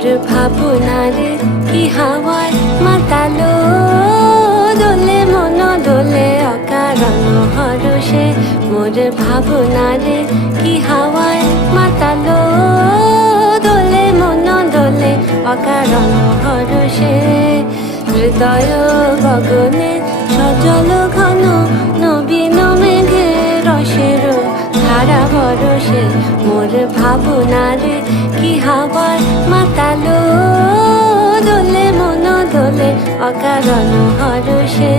মোর ভাবনারে কি হাওয়ায় মাতালো দোলে মন দোলে অকারণ হরষে মোর ভাবনারে কি হাওয়ায় মাতালো দোলে মন দোলে অকারণ হরষে হৃদয় গগনে সজল ঘন নবীন মেঘে রসের ধারা বরসে মোর ভাবনারে কি হাওয়ায় মাতালো দোলে মন দোলে অকারণ হরষে।